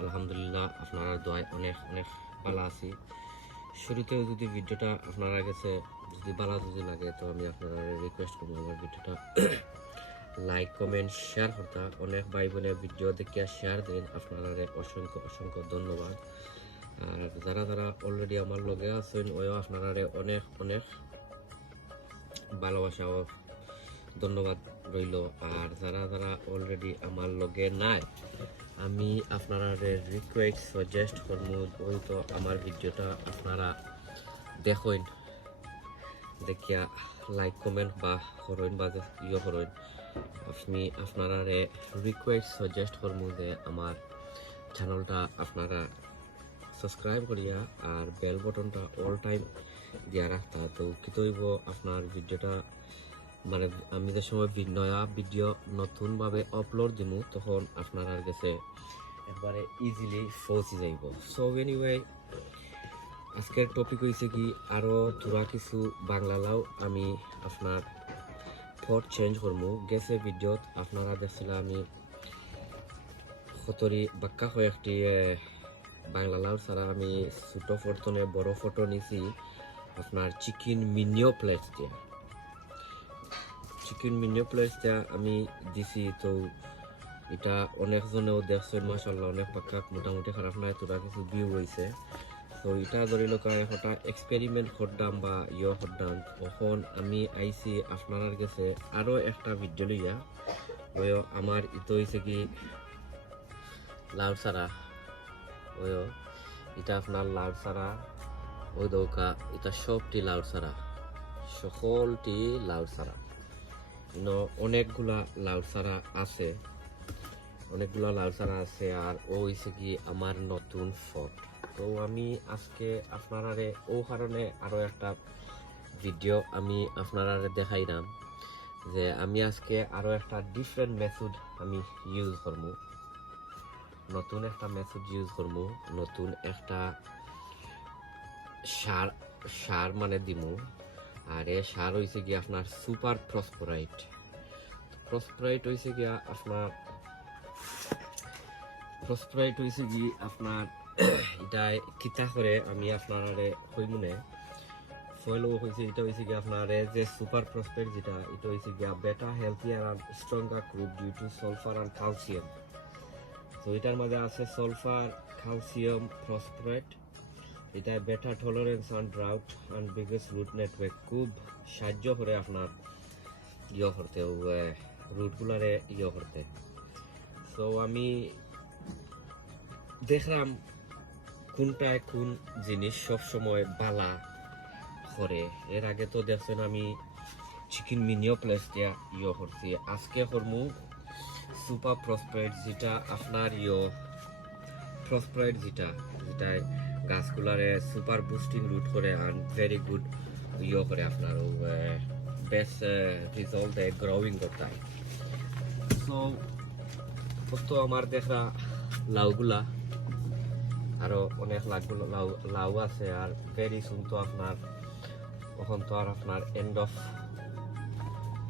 আলহামদুলিল্লাহ আপনারা দোয়ায় অনেক অনেক ভালো আছি। শুরুতেও যদি ভিডিওটা আপনারা কাছে যদি ভালো যদি লাগে তো আমি আপনারা রিকোয়েস্ট করবো আমার ভিডিওটা লাইক কমেন্ট শেয়ার করতে। অনেক ভাই বোনের ভিডিও দেখে শেয়ার দিন, আপনারা অসংখ্য অসংখ্য ধন্যবাদ। আর যারা যারা অলরেডি আমার লগে আছেন ওই আপনারা অনেক অনেক ভালোবাসা ও ধন্যবাদ রইল। আর যারা যারা অলরেডি আমার লগে নাই আমি আপনারা রিকোয়েস্ট সাজেস্ট করবো ওই তো আমার ভিডিওটা আপনারা দেখুন, দেখিয়া লাইক কমেন্ট বা করুন বা করুন। আমি আপনারা রিকোয়েস্ট সাজেস্ট করবো যে আমার চ্যানেলটা আপনারা সাবস্ক্রাইব করিয়া আর বেল বটনটা অল টাইম দিয়া রাখতা। তো কি তৈব আপনার ভিডিওটা মানে আমি যে সময় নয়া ভিডিও নতুনভাবে আপলোড দিব তখন আপনার কাছে একবারে ইজিলি পৌঁছে যাইব। সো এনিওয়ে আজকের টপিক হয়েছে কি আরও তোরা কিছু বাংলালাও আমি আপনার ফট চেঞ্জ করবো। গেছে ভিডিওত আপনারা দেখছিল আমি সতরি বাক্কা কয়েকটি বাংলালাও ছাড়া আমি ছোটো ফটোনে বড় ফটো নিছি আপনার চিকেন মিনিও প্লেট দিয়ে। চিকেন মিনিও প্লেস আমি দিছি। তো এটা অনেকজনেও দেখছেন মাশাআল্লাহ অনেক পাক্কা মোটামুটি খারাপ নাই, তোরা কিছু ভিউ হয়েছে। তো এটা ধরি লোক একটা এক্সপেরিমেন্ট করতাম বা করতাম তখন আমি আইসি আপনার কাছে আরও একটা ভিডিও লইয়া ওই আমার ইতো হয়েছে কি লাউ সারা ওই এটা আপনার লাউ সারা ওই দৌকা এটা সবটি লাউ সারা সকলটি লাউ সারা অনেকগুলা লাউ সারা আছে, অনেকগুলা লাউ সারা আছে। আর ও হয়েছে কি আমার নতুন ফট। তো আমি আজকে আপনারা ও কারণে আরো একটা ভিডিও আমি আপনারা দেখাইলাম যে আমি আজকে আরো একটা ডিফারেন্ট মেথড আমি ইউজ করবো, নতুন একটা মেথড ইউজ করবো, নতুন একটা সার সার মানে দিমু। আর এ সার হয়েছে কি আপনার সুপার ফসফরাইট। ফসফরাইট হয়েছে গিয়া আপনার ফসফরাইট হয়েছে কি আপনার এটা কিতা করে আমি আপনারা কইমুনে ফয়েলও হয়েছে। এটা হয়েছে কি আপনার যে সুপার ফসফেট যেটা এটা হয়েছে গিয়া বেটা হেলথিয়ার আর stronger crude due to sulphur আর ক্যালসিয়াম। তো এটার মধ্যে আছে সালফার ক্যালসিয়াম ফসফেট। এটা better tolerance and drought and biggest root network খুব সাহায্য করে আপনার করতে রুটগুলারে করতে। তো আমি দেখলাম কোনটা কোন জিনিস সবসময় বালা করে। এর আগে তো দেখছেন আমি চিকেন মিনিও প্লেস দিয়া করছি, আজকে করমু সুপার প্রসপেক্ট যেটা আপনার প্রসপেক্ট যেটা যেটা গাছগুলারে সুপার বুস্টিং রুট করে অ্যান্ড ভেরি গুড করে আপনার বেস্ট রিজল্ট দেয় গ্রোয়িং করতে। তো আমার দেখা লাউগুলা আরো অনেক লাউ আছে। আর ভেরি সুন তো আপনার এখন তো আর আপনার এন্ড অফ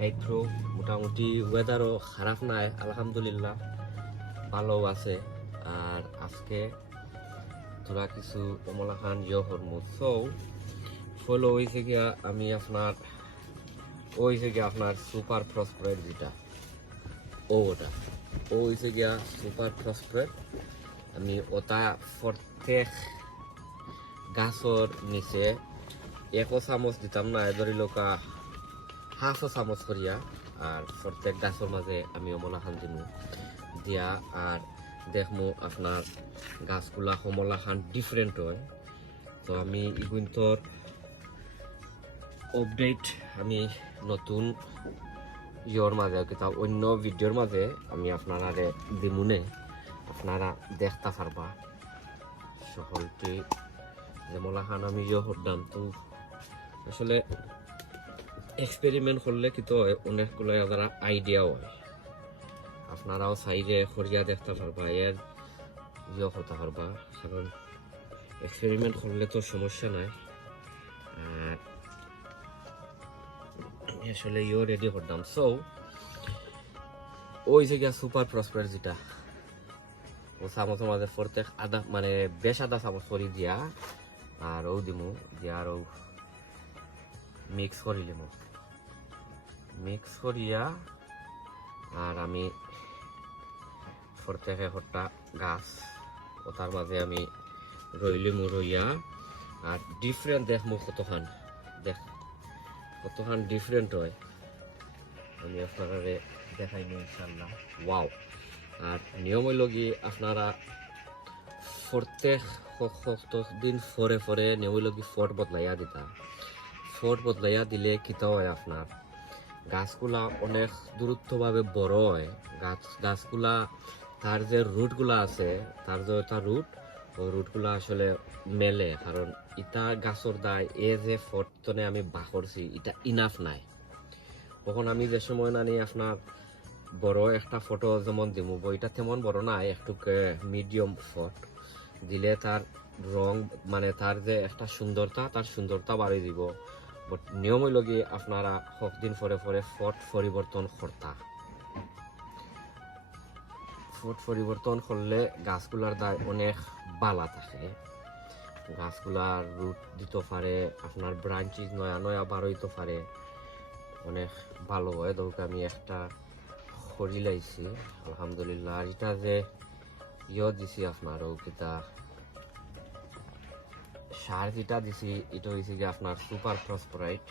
এপ্রিল, মোটামুটি ওয়েদারও খারাপ নাই আলহামদুলিল্লাহ ভালো আছে। আর আজকে তোরা কিছু কমলা খান হরমু। সো ফলো হয়েছে গিয়া আমি আপনার হয়েছে গিয়া আপনার সুপার প্রসপেক্ট যেটা ওটা ও হয়েছে গিয়া সুপার প্রসপেক্ট। আমি ওটা প্রত্যেক গাছর নিচে 1 চামচ দিতাম না, ধরি লোকা 1/2 চামচ করিয়া। আর প্রত্যেক গাছের মাঝে আমি কমলা খান দিমু দিয়া। আর দেখমু আপনার গাছগুলা কমলা খান ডিফারেন্ট হয়। তো আমি ইগুন্তর আপডেট আমি নতুন মাঝে কিতাব অন্য ভিডিওর মাঝে আমি আপনারা দিমুনে আপনারা দেখতে পারবা সকলকে যে মলাখান আমি করতাম। তো আসলে এক্সপেরিমেন্ট করলে কিন্তু অনেকগুলো যারা আইডিয়াও হয়, আপনারাও চাইলে করিয়া দেখতে পারবা এর করতে পারবা, কারণ এক্সপেরিমেন্ট করলে তো সমস্যা নাই। আর আসলে রেডি করতাম। সো ওই জায়গা সুপার প্রসপেক্ট যেটা ও চামচের মাঝে প্রত্যেক আধা মানে বেশ আধা চামচ করে দিয়া আর ও দিমু দিয়া আর মিক্স করে লিমু মিক্স করিয়া আর আমি প্রত্যেক একটা গাছ ও তার মাঝে আমি রইলিমু রইয়া আর ডিফারেন্ট দেখমু কতখান ডিফারেন্ট হয় আমি আপনারা দেখাইনি ইনশাল্লাহ ওয়াও আর নিয়ম হইল গিয়ে আপনারা প্রত্যেক দিন ফরে নিয়ম হইল কি ফট বদলাইয়া দিতা ফট বদলাইয়া দিলে কিতা হয় আপনার গাছগুলা অনেক দূরত্বভাবে বড় হয় গাছগুলা তার যে রুটগুলা আছে তার যে একটা রুট ওই রুটগুলা আসলে মেলে কারণ ইটা গাছর দায় যে ফটনে আমি বাখরছি এটা ইনাফ নাই তখন আমি যে সময় নানি আপনার বড় একটা ফটো যেমন দিমু বইটা তেমন বড় না একটু মিডিয়াম ফট দিলে তার রং মানে তার যে একটা সুন্দরতা বাড়িয়ে দিব বাট নিয়ম হইল গিয়ে আপনারা দিন পরে ফট পরিবর্তন করলে গাছগুলার দায় অনেক বালা থাকে গাছগুলার রুট দিতে পারে আপনার ব্রাঞ্চিস নয়া বার হইতে পারে অনেক ভালো হয় দৌকে আমি একটা খড়ি লাইছি আলহামদুলিল্লাহ আর এটা যে দিছি আপনার কিতা সার যেটা দিছি এটা হয়েছে যে আপনার সুপার ফসফরাইট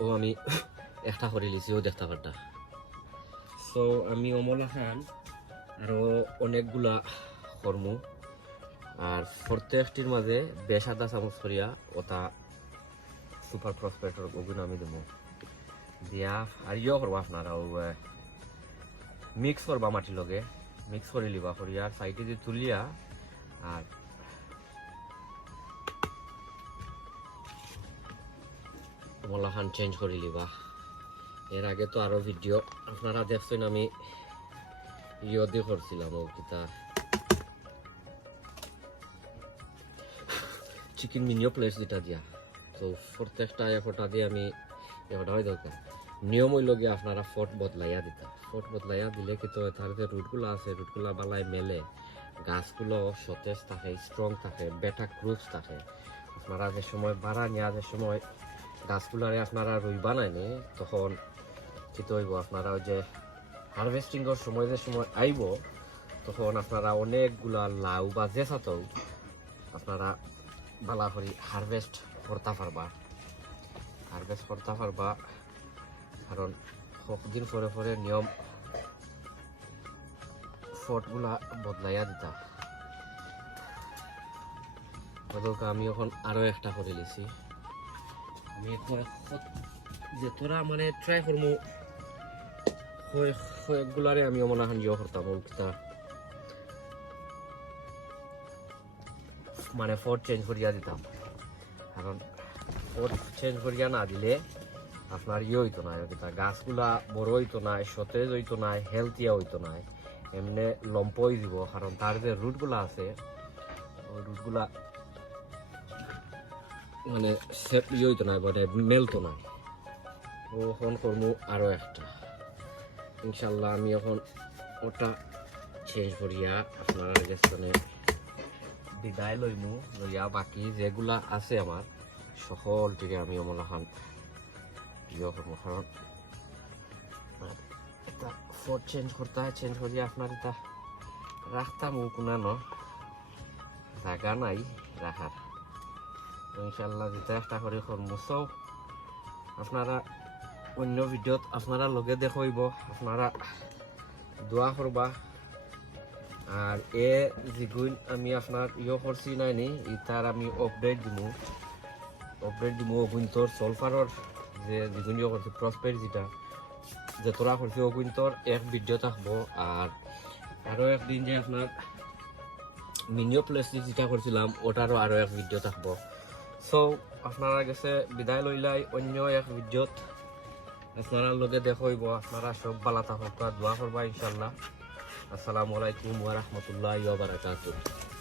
ও আমি একটা করে লিছি ও দেখতে পারটা সো আমি অমলা খান আরো অনেকগুলা কর্ম আর প্রত্যেকটির মাঝে বেশ আধা চামচ করিয়া ওটা সুপার ফসফরাইটের ওগুলো আমি দেবো দিয়া আর করবো আপনারা মিক্স করবা মাটির লগে মিক্স করে লিবা করিয়া সাইডে দিয়ে তুলিয়া আর মলাখান চেঞ্জ করে লিবা এর আগে তো আরো ভিডিও আপনারা দেখছেন আমি দিয়ে করছিলাম কিতা চিকেন মিনিও প্লেস যেটা দিয়া তো প্রত্যেকটা ফটা দিয়ে আমি এটা হয় দরকার নিয়ম হইল গিয়ে আপনারা ফট বদলাইয়া দিলে কিন্তু তার যে রুটগুলো আছে রুটগুলো বালাই মেলে গাছগুলো সতেজ থাকে স্ট্রং থাকে বেটা গ্রোথ থাকে আপনারা যে সময় বাড়া নেওয়া যে সময় গাছগুলারে আপনারা রুইবা নাইনি তখন কিন্তু হইব আপনারা ওই যে হারভেস্টিংয়ের সময় যে সময় আইব তখন আপনারা অনেকগুলা লাউ বা যে সাথেও আপনারা বালা করি হারভেস্ট করতে পারবা কারণ দিন পরে নিয়ম ফটগুলা বদলাইয়া দিতা আমি এখন আরো একটা করে লিছি আমি যে তোরা মানে ট্রাই করবো কয়েকগুলারে আমি মনে হয় করতাম মানে ফট চেঞ্জ করিয়া দিতাম কারণ ফট চেঞ্জ করিয়া না দিলে আপনার হইতো না গাছগুলা বড় হইতো না সতেজ হইতো না হেলথিয়া হইতো না এমনি লম্প হয়ে দিব কারণ তার যে রুটগুলা আছে ওই রুটগুলা মানে হইতো না মানে মেলতো না ওখন করবো আরো একটা ইনশাল্লাহ আমি এখন ওটা চেঞ্জ করিয়া আপনার কাছে বিদায় লইয়া বাকি যেগুলা আছে আমার সকল থেকে আমি অমলাখান করবো কারণ এটা ফট চেঞ্জ করিয়া আপনার এটা রাখতাম কোনো জায়গা নাই রাখার ইনশাল্লাহ যেটা একটা করে করবো সব আপনারা অন্য ভিডিওত আপনারা লগে দেখাইব আপনারা দোয়া করবা আর যেগুন আমি আপনার করছি নাইনি ইতার আমি আপডেট দিমু অগুন্তর সলফারর যে যেগুন করছি প্রসপের যে তোরা করছি অগুন্তর এক ভিডিও থাকবো আর আরো একদিন যে আপনার মিনিও প্লেস যেটা করছিলাম ওটারও আরো এক ভিডিও থাকবো সো আপনারা গেছে বিদায় লইলাই অন্য এক ভিডিওত আপনারা লগে দেখাইব আপনারা সব বালা থাকা দোয়া করবা ইনশাল্লাহ আসসালামু আলাইকুম ওয়া রাহমাতুল্লাহি ওয়া বারাকাতুহু।